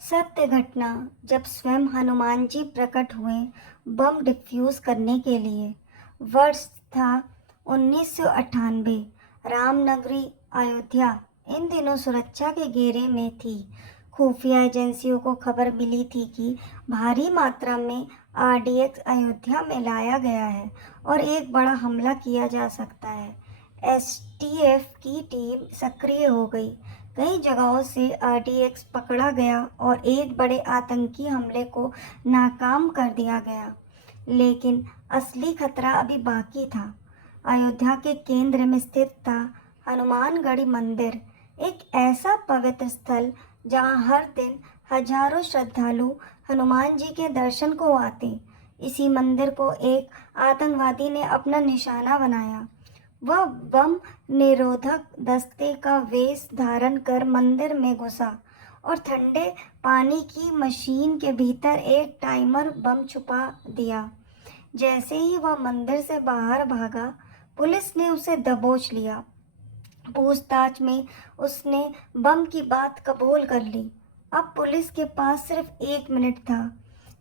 सत्य घटना। जब स्वयं हनुमान जी प्रकट हुए बम डिफ्यूज करने के लिए। वर्ष था 1998। रामनगरी अयोध्या इन दिनों सुरक्षा के घेरे में थी। खुफिया एजेंसियों को खबर मिली थी कि भारी मात्रा में आरडीएक्स अयोध्या में लाया गया है और एक बड़ा हमला किया जा सकता है। एसटीएफ की टीम सक्रिय हो गई। कई जगहों से आरडीएक्स पकड़ा गया और एक बड़े आतंकी हमले को नाकाम कर दिया गया। लेकिन असली खतरा अभी बाकी था। अयोध्या के केंद्र में स्थित था हनुमानगढ़ी मंदिर, एक ऐसा पवित्र स्थल जहां हर दिन हजारों श्रद्धालु हनुमान जी के दर्शन को आते। इसी मंदिर को एक आतंकवादी ने अपना निशाना बनाया। वह बम निरोधक दस्ते का वेश धारण कर मंदिर में घुसा और ठंडे पानी की मशीन के भीतर एक टाइमर बम छुपा दिया। जैसे ही वह मंदिर से बाहर भागा, पुलिस ने उसे दबोच लिया। पूछताछ में उसने बम की बात कबूल कर ली। अब पुलिस के पास सिर्फ 1 मिनट था।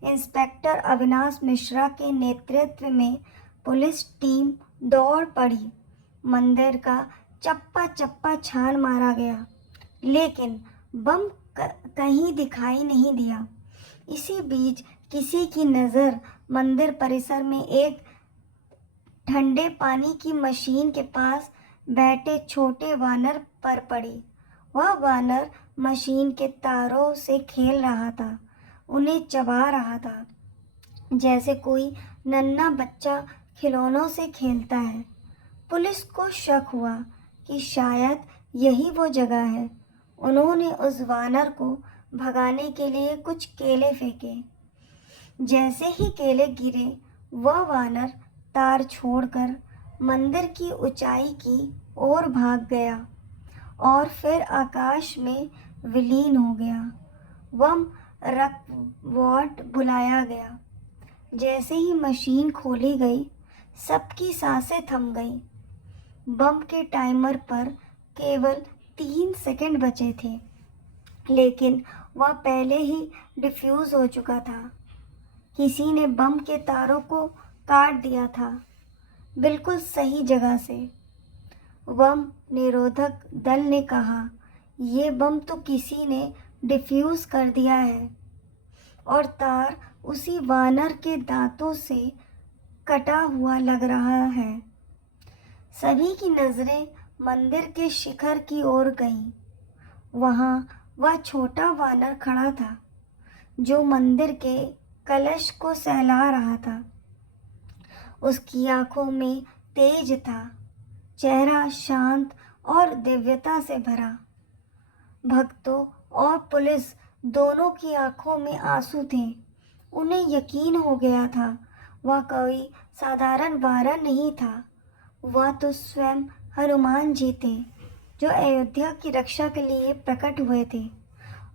इंस्पेक्टर अविनाश मिश्रा के नेतृत्व में पुलिस टीम दौड़ पड़ी। मंदिर का चप्पा चप्पा छान मारा गया, लेकिन बम कहीं दिखाई नहीं दिया। इसी बीच किसी की नज़र मंदिर परिसर में एक ठंडे पानी की मशीन के पास बैठे छोटे वानर पर पड़ी। वह वानर मशीन के तारों से खेल रहा था, उन्हें चबा रहा था, जैसे कोई नन्हा बच्चा खिलौनों से खेलता है। पुलिस को शक हुआ कि शायद यही वो जगह है। उन्होंने उस वानर को भगाने के लिए कुछ केले फेंके। जैसे ही केले गिरे, वह वानर तार छोड़कर मंदिर की ऊंचाई की ओर भाग गया और फिर आकाश में विलीन हो गया। बम रखवाट बुलाया गया। जैसे ही मशीन खोली गई, सबकी सांसें थम गईं। बम के टाइमर पर केवल 3 सेकंड बचे थे, लेकिन वह पहले ही डिफ्यूज हो चुका था। किसी ने बम के तारों को काट दिया था, बिल्कुल सही जगह से। बम निरोधक दल ने कहा, "ये बम तो किसी ने डिफ्यूज कर दिया है।" और तार उसी वानर के दांतों से कटा हुआ लग रहा है। सभी की नजरें मंदिर के शिखर की ओर गईं। वहां वह छोटा वानर खड़ा था, जो मंदिर के कलश को सहला रहा था। उसकी आंखों में तेज था, चेहरा शांत और दिव्यता से भरा। भक्तों और पुलिस दोनों की आंखों में आंसू थे। उन्हें यकीन हो गया था, वह कोई साधारण वानर नहीं था। वह तो स्वयं हनुमान जी थे, जो अयोध्या की रक्षा के लिए प्रकट हुए थे।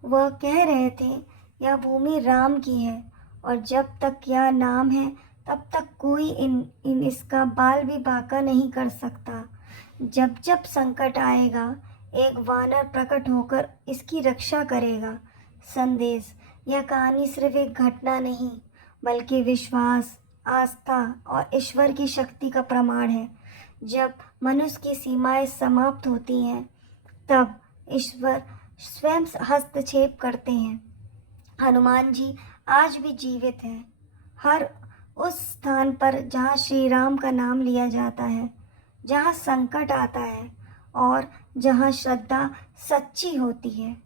वह कह रहे थे, यह भूमि राम की है और जब तक यह नाम है, तब तक कोई इन इसका बाल भी बांका नहीं कर सकता। जब जब संकट आएगा, एक वानर प्रकट होकर इसकी रक्षा करेगा। संदेश: यह कहानी सिर्फ एक घटना नहीं, बल्कि विश्वास, आस्था और ईश्वर की शक्ति का प्रमाण है। जब मनुष्य की सीमाएं समाप्त होती हैं, तब ईश्वर स्वयं हस्तक्षेप करते हैं। हनुमान जी आज भी जीवित हैं, हर उस स्थान पर जहाँ श्री राम का नाम लिया जाता है, जहाँ संकट आता है और जहाँ श्रद्धा सच्ची होती है।